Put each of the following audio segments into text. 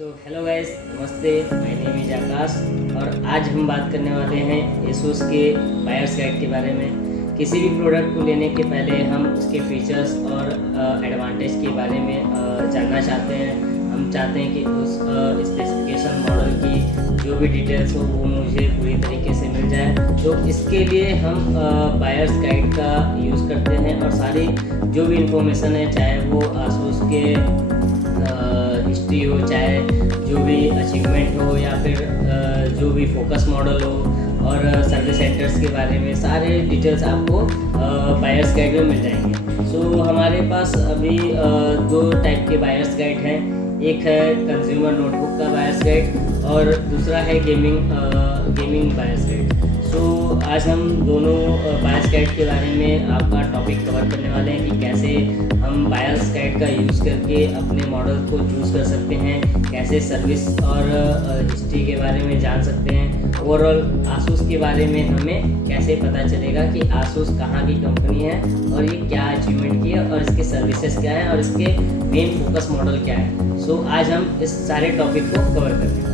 Hello guys, नमस्ते। My name is आकाश और आज हम बात करने वाले हैं एसोस के बायर्स गाइड के बारे में। किसी भी प्रोडक्ट को लेने के पहले हम उसके फीचर्स और एडवांटेज के बारे में जानना चाहते हैं। हम चाहते हैं कि उस स्पेसिफिकेशन मॉडल की जो भी डिटेल्स हो वो मुझे पूरी तरीके से मिल जाए। तो इसके लिए हम बायर्स गाइड का यूज़ करते हैं और सारी जो भी इंफॉर्मेशन है, चाहे वो आसूस के हिस्ट्री हो, चाहे जो भी अचीवमेंट हो या फिर जो भी फोकस मॉडल हो और सर्विस सेंटर्स के बारे में, सारे डिटेल्स आपको बायर्स गाइड में मिल जाएंगे। सो हमारे पास अभी दो टाइप के बायर्स गाइड हैं। एक है कंज्यूमर नोटबुक का बायर्स गाइड और दूसरा है गेमिंग बायर्स गाइड। सो आज हम दोनों बायर्स गाइड के बारे में आपका टॉपिक कवर करने वाले हैं कि कैसे हम बायर्स गाइड का यूज़ करके अपने मॉडल को चूज़ कर सकते हैं, कैसे सर्विस और हिस्ट्री के बारे में जान सकते हैं। ओवरऑल आसूस के बारे में हमें कैसे पता चलेगा कि आसूस कहाँ की कंपनी है और ये क्या अचीवमेंट की है और इसके सर्विसेज क्या है और इसके मेन फोकस मॉडल क्या है। सो आज हम इस सारे टॉपिक को कवर करते हैं।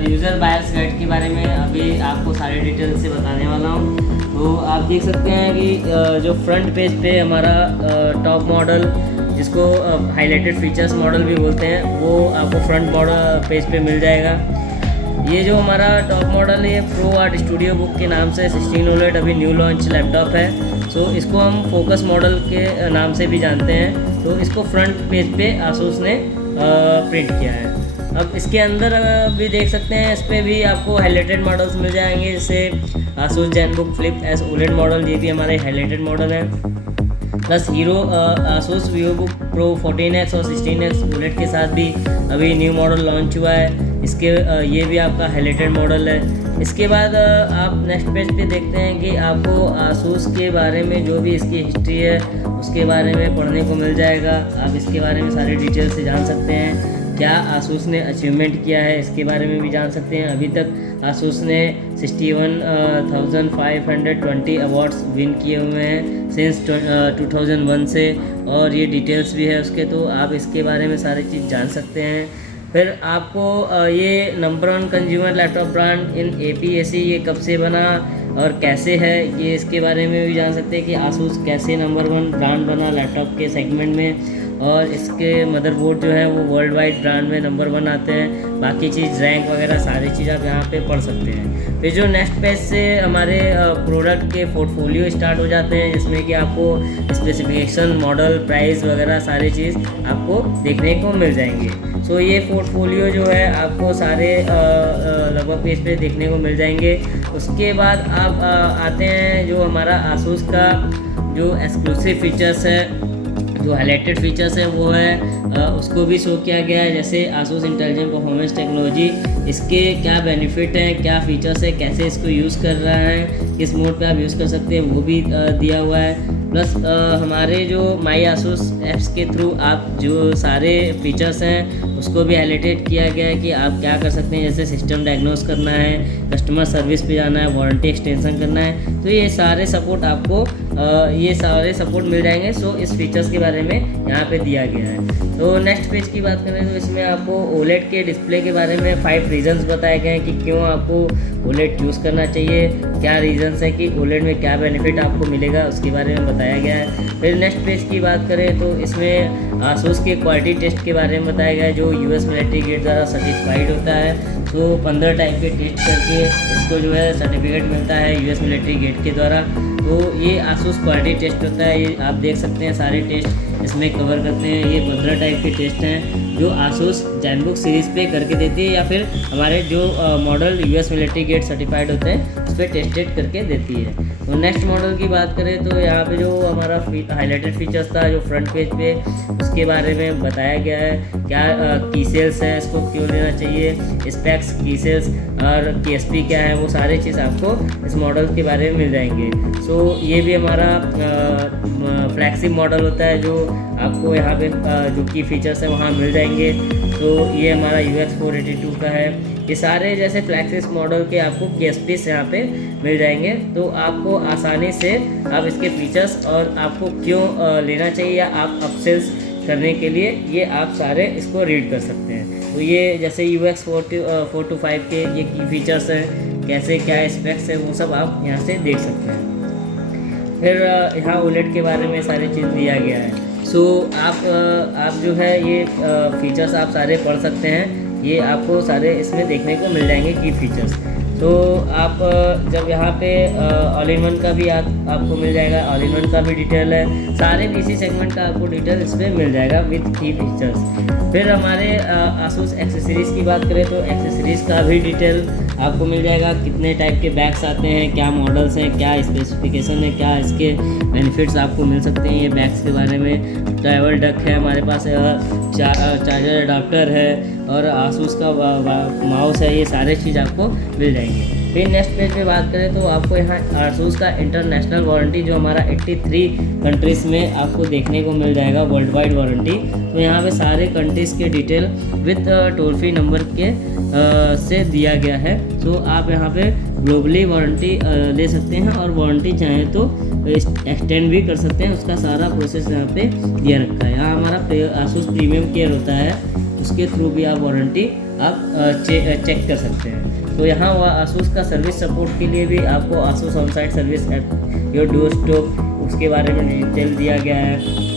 यूज़र बायर्स गाइड के बारे में अभी आपको सारे डिटेल से बताने वाला हूँ। तो आप देख सकते हैं कि जो फ्रंट पेज पे हमारा टॉप मॉडल, जिसको हाईलाइटेड फीचर्स मॉडल भी बोलते हैं, वो आपको फ्रंट मॉडल पेज पे मिल जाएगा। ये जो हमारा टॉप मॉडल है, प्रो आर्ट स्टूडियो बुक के नाम से 16 OLED अभी न्यू लॉन्च लैपटॉप है। सो इसको हम फोकस मॉडल के नाम से भी जानते हैं। तो इसको फ्रंट पेज पे आसूस ने प्रिंट किया है। अब इसके अंदर भी देख सकते हैं, इस पर भी आपको हाईलाइटेड मॉडल्स मिल जाएंगे, जैसे Asus Zenbook flip S OLED model, ये भी हमारे हाईलाइटेड मॉडल है। Plus hero Asus VivoBook pro 14X और 16X OLED के साथ भी अभी न्यू मॉडल लॉन्च हुआ है। इसके ये भी आपका हाईलाइटेड मॉडल है। इसके बाद आप नेक्स्ट पेज पे देखते हैं कि आपको आसूस के बारे में जो भी इसकी हिस्ट्री है उसके बारे में पढ़ने को मिल जाएगा। आप इसके बारे में सारी डिटेल से जान सकते हैं। क्या आसूस ने अचीवमेंट किया है इसके बारे में भी जान सकते हैं। अभी तक आसूस ने 61,520 अवार्ड्स विन किए हुए हैं सिंस 2001 से, और ये डिटेल्स भी है उसके, तो आप इसके बारे में सारी चीज़ जान सकते हैं। फिर आपको ये नंबर 1 कंज्यूमर लैपटॉप ब्रांड इन APAC ये कब से बना और कैसे है, ये इसके बारे में भी जान सकते हैं कि आसूस कैसे नंबर 1 ब्रांड बना लैपटॉप के सेगमेंट में। और इसके मदरबोर्ड जो है वो वर्ल्ड वाइड ब्रांड में नंबर 1 आते हैं। बाकी चीज़ रैंक वगैरह सारी चीज़ आप यहाँ पे पढ़ सकते हैं। फिर जो नेक्स्ट पेज से हमारे प्रोडक्ट के पोर्टफोलियो स्टार्ट हो जाते हैं, जिसमें कि आपको स्पेसिफिकेशन, मॉडल, प्राइस वगैरह सारी चीज़ आपको देखने को मिल जाएंगे। सो ये पोर्टफोलियो जो है आपको सारे लगभग पेज पे देखने को मिल जाएंगे। उसके बाद आप आते हैं जो हमारा आसूस का जो एक्सक्लूसिव फीचर्स है, जो हाईलाइटेड फीचर्स है वो है उसको भी शो किया गया है, जैसे आसूस इंटेलिजेंट परफॉर्मेंस टेक्नोलॉजी, इसके क्या बेनिफिट हैं, क्या फीचर्स है, कैसे इसको यूज़ कर रहा है, किस मोड पे आप यूज़ कर सकते हैं, वो भी दिया हुआ है। प्लस हमारे जो माई आसूस ऐप्स के थ्रू आप जो सारे फीचर्स हैं उसको भी हाईलाइटेड किया गया है कि आप क्या कर सकते हैं, जैसे सिस्टम डायग्नोस करना है, कस्टमर सर्विस पे जाना है, वारंटी एक्सटेंशन करना है। तो ये सारे सपोर्ट मिल जाएंगे। सो इस फीचर्स के बारे में यहाँ पे दिया गया है। तो नेक्स्ट पेज की बात करें तो इसमें आपको OLED के डिस्प्ले के बारे में 5 रीजंस बताए गए हैं कि क्यों आपको OLED यूज़ करना चाहिए, क्या रीजंस है कि OLED में क्या बेनिफिट आपको मिलेगा, उसके बारे में बताया गया है। फिर नेक्स्ट पेज की बात करें तो इसमें आसूस के क्वालिटी टेस्ट के बारे में बताया गया है, जो US मिलिट्री गेट द्वारा सर्टिफाइड होता है। तो 15 टाइप के टेस्ट करके इसको जो है सर्टिफिकेट मिलता है US मिलिट्री गेट के द्वारा। तो ये आसूस क्वालिटी टेस्ट होता है। ये आप देख सकते हैं सारे टेस्ट इसमें कवर करते हैं। ये 15 टाइप के टेस्ट हैं जो आसूस जेनबुक सीरीज़ पे करके देती है, या फिर हमारे जो model US military gate certified होते हैं उस पर टेस्टेड करके देती है। तो नेक्स्ट मॉडल की बात करें तो यहाँ पे जो हमारा हाईलाइटेड फीचर्स था जो फ्रंट पेज पे, उसके बारे में बताया गया है। क्या की सेल्स है, इसको क्यों लेना चाहिए, स्पेक्स, की सेल्स और KSP क्या है, वो सारी चीज़ आपको इस मॉडल के बारे में मिल जाएंगे। सो ये भी हमारा फ्लैगशिप मॉडल होता है, जो आपको यहाँ पे जो की फीचर्स हैं वहाँ मिल जाएंगे। तो ये हमारा UX 482 का है। ये सारे जैसे फ्लैगशिप मॉडल के आपको KSPs यहाँ पे मिल जाएंगे। तो आपको आसानी से आप इसके फीचर्स और आपको क्यों लेना चाहिए या आप अपसेल्स करने के लिए ये आप सारे इसको रीड कर सकते हैं। तो ये जैसे UX 425 के ये की फीचर्स हैं, कैसे क्या स्पेक्स है, वो सब आप यहाँ से देख सकते हैं। फिर यहाँ OLED के बारे में सारी चीज़ दिया गया है। सो आप जो है ये फीचर्स आप सारे पढ़ सकते हैं, ये आपको सारे इसमें देखने को मिल जाएंगे की फीचर्स। तो आप जब यहाँ पे ऑल इन वन का भी आपको मिल जाएगा, ऑल इन वन का भी डिटेल है, सारे PC सेगमेंट का आपको डिटेल इसमें मिल जाएगा विद की फीचर्स। फिर हमारे ASUS एक्सेसरीज़ की बात करें तो एक्सेसरीज़ का भी डिटेल आपको मिल जाएगा, कितने टाइप के बैग्स आते हैं, क्या मॉडल्स हैं, क्या स्पेसिफिकेशन है, क्या इसके बेनिफिट्स आपको मिल सकते हैं ये बैग्स के बारे में। ट्रैवल डक है हमारे पास, चार्जर अडाप्टर है और ASUS का माउस है, ये सारे चीज़ आपको मिल जाएंगे। फिर नेक्स्ट पेज पे बात करें तो आपको यहाँ ASUS का इंटरनेशनल वारंटी जो हमारा 83 कंट्रीज़ में आपको देखने को मिल जाएगा, वर्ल्ड वाइड वारंटी। तो यहाँ पे सारे कंट्रीज़ के detail with toll free number के से दिया गया है। तो आप यहाँ पे ग्लोबली वारंटी ले सकते हैं और वारंटी चाहें तो एक्सटेंड भी कर सकते हैं, उसका सारा प्रोसेस यहाँ पे दिया रखा है। यहाँ हमारा ASUS प्रीमियम केयर होता है, उसके थ्रू भी आप वारंटी आप चेक कर सकते हैं। तो यहाँ ASUS का सर्विस सपोर्ट के लिए भी आपको ASUS on site service at your door stop उसके बारे में डिटेल दिया गया है।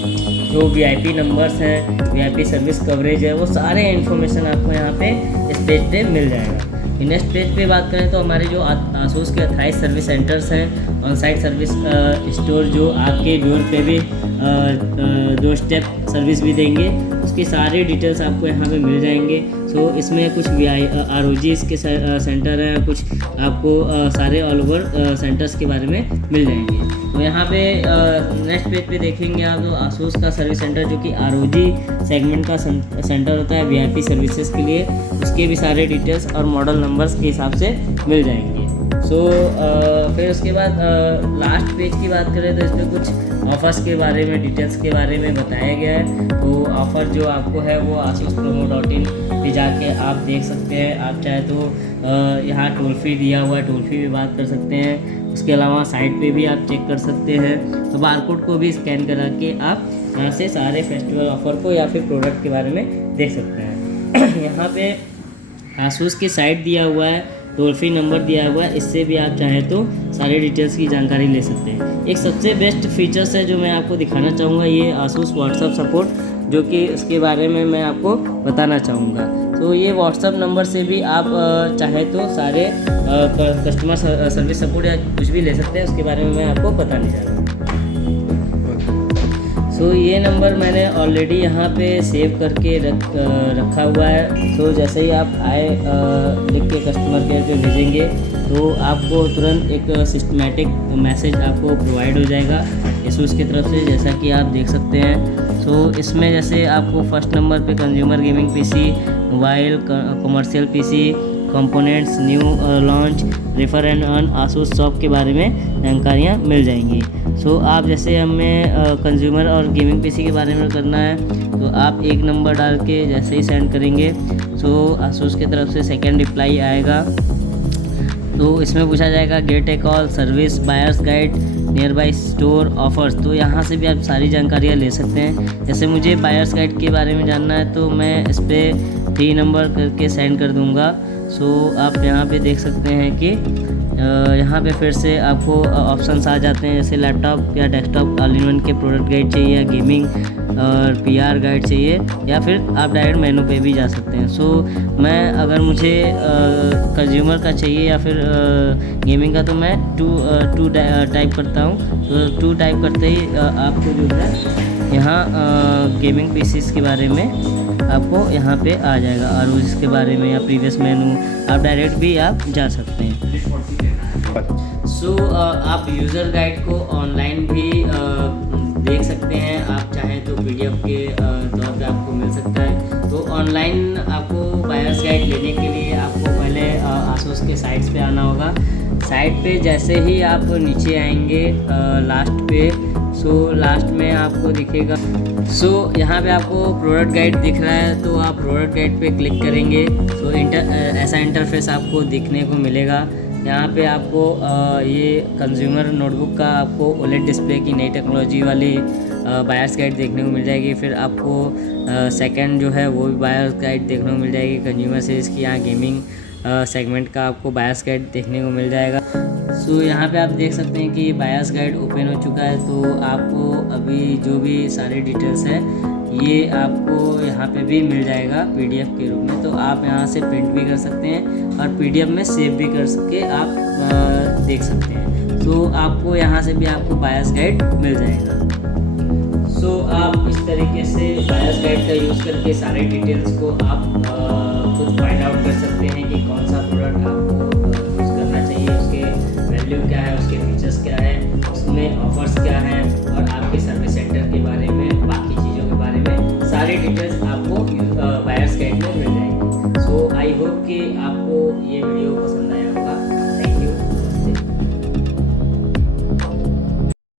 जो VIP नंबर्स हैं, VIP सर्विस कवरेज है, वो सारे इन्फॉर्मेशन आपको यहाँ पे इस पेज पे मिल जाएगा। नेक्स्ट पेज पे बात करें तो हमारे जो ASUS के 28 सर्विस सेंटर्स हैं, ऑन साइट सर्विस स्टोर जो आपके डोर पे भी डोर स्टेप सर्विस भी देंगे, उसकी सारी डिटेल्स आपको यहाँ पे मिल जाएंगे। सो इसमें कुछ ROGs के सेंटर हैं, कुछ आपको सारे ऑल ओवर सेंटर्स के बारे में मिल जाएंगे। तो यहाँ पे नेक्स्ट पेज पे देखेंगे आप तो ASUS का सर्विस सेंटर जो कि ROG सेगमेंट का सेंटर होता है VIP सर्विसेज के लिए, उसके भी सारे डिटेल्स और मॉडल नंबर्स के हिसाब से मिल जाएंगे। सो फिर उसके बाद लास्ट पेज की बात करें तो इसमें कुछ ऑफ़र्स के बारे में, डिटेल्स के बारे में बताया गया है। तो ऑफ़र जो आपको है वो asuspromo.in पे जाके आप देख सकते हैं। आप चाहे तो यहाँ टोल फ्री दिया हुआ है, टोल फ्री भी बात कर सकते हैं। उसके अलावा साइट पे भी आप चेक कर सकते हैं। तो बारकोड को भी स्कैन करा के आप यहाँ से सारे फेस्टिवल ऑफ़र को या फिर प्रोडक्ट के बारे में देख सकते हैं। यहाँ पे ASUS की साइट दिया हुआ है, टोल फ्री नंबर दिया हुआ है, इससे भी आप चाहें तो सारे डिटेल्स की जानकारी ले सकते हैं। एक सबसे बेस्ट फीचर्स है जो मैं आपको दिखाना चाहूँगा, ये ASUS WhatsApp सपोर्ट, जो कि इसके बारे में मैं आपको बताना चाहूँगा। तो ये WhatsApp नंबर से भी आप चाहे तो सारे कस्टमर सर्विस सपोर्ट या कुछ भी ले सकते हैं, उसके बारे में मैं आपको बताने जा रहा हूँ। सो ये नंबर मैंने ऑलरेडी यहाँ पे सेव करके रखा हुआ है। तो जैसे ही आप आए लिख के कस्टमर केयर पे भेजेंगे तो आपको तुरंत एक सिस्टमेटिक मैसेज आपको प्रोवाइड हो जाएगा ASUS की तरफ से, जैसा कि आप देख सकते हैं। सो इसमें जैसे आपको फर्स्ट नंबर पे consumer gaming PC, mobile commercial PC, components, new launch, refer and earn, ASUS shop के बारे में जानकारियाँ मिल जाएंगी। सो आप जैसे हमें कंज्यूमर और गेमिंग PC के बारे में करना है तो आप एक नंबर डाल के जैसे ही सेंड करेंगे सो ASUS की तरफ से सेकंड रिप्लाई आएगा। तो इसमें पूछा जाएगा gate A call, service, buyers guide, near by store, offers. तो यहाँ से भी आप सारी जानकारियाँ ले सकते हैं। जैसे मुझे बायर्स गाइड के बारे में जानना है तो मैं इस पर 3 नंबर करके सेंड कर दूँगा। सो आप यहाँ पे देख सकते हैं कि यहाँ पे फिर से आपको ऑप्शंस आ जाते हैं, जैसे लैपटॉप या डेस्कटॉप ऑल इन वन के प्रोडक्ट गाइड चाहिए, या गेमिंग और PR गाइड चाहिए, या फिर आप डायरेक्ट मेनू पे भी जा सकते हैं। सो मैं अगर मुझे कंज्यूमर का चाहिए या फिर गेमिंग का तो मैं 2 टाइप करता हूँ। तो 2 टाइप करते ही आपको जो है यहाँ गेमिंग PCs के बारे में आपको यहाँ पे आ जाएगा, और इसके बारे में या प्रीवियस मेनू आप डायरेक्ट भी आप जा सकते हैं। सो आप यूज़र गाइड को ऑनलाइन भी देख सकते हैं, आप चाहें तो PDF के तौर पे आपको मिल सकता है। तो ऑनलाइन आपको बायर्स गाइड लेने के लिए आपको पहले ASUS के साइट्स पे आना होगा। साइट पे जैसे ही आप नीचे आएंगे लास्ट पे, सो लास्ट में आपको दिखेगा, सो यहाँ पे आपको प्रोडक्ट गाइड दिख रहा है, तो आप प्रोडक्ट गाइड पे क्लिक करेंगे तो ऐसा इंटरफेस आपको दिखने को मिलेगा। यहाँ पे आपको ये कंज्यूमर नोटबुक का आपको OLED डिस्प्ले की नई टेक्नोलॉजी वाली बायर्स गाइड देखने को मिल जाएगी। फिर आपको सेकंड जो है वो भी बायर्स गाइड देखने को मिल जाएगी। कंज्यूमर सीरीज़ की यहाँ गेमिंग सेगमेंट का आपको बायर्स गाइड देखने को मिल जाएगा। सो यहाँ पे आप देख सकते हैं कि बायर्स गाइड ओपन हो चुका है। तो आपको अभी जो भी सारे डिटेल्स हैं ये आपको यहाँ पे भी मिल जाएगा पीडीएफ के रूप में। तो आप यहाँ से प्रिंट भी कर सकते हैं और पीडीएफ में सेव भी कर सके आप देख सकते हैं। तो आपको यहाँ से भी आपको बायर्स गाइड मिल जाएगा। सो आप इस तरीके से बायर्स गाइड का यूज़ करके सारे डिटेल्स को आप खुद फाइंड आउट कर सकते हैं कि कौन सा प्रोडक्ट आपको यूज़ करना चाहिए, उसके वैल्यू क्या है, उसके फीचर्स क्या है, उसमें ऑफर्स क्या हैं और आपके सर्विस सेंटर के बारे में, बाकी चीज़ों के बारे में सारी डिटेल्स आपको बायर्स गाइड में मिल जाएंगी। सो आई होप कि आपको ये वीडियो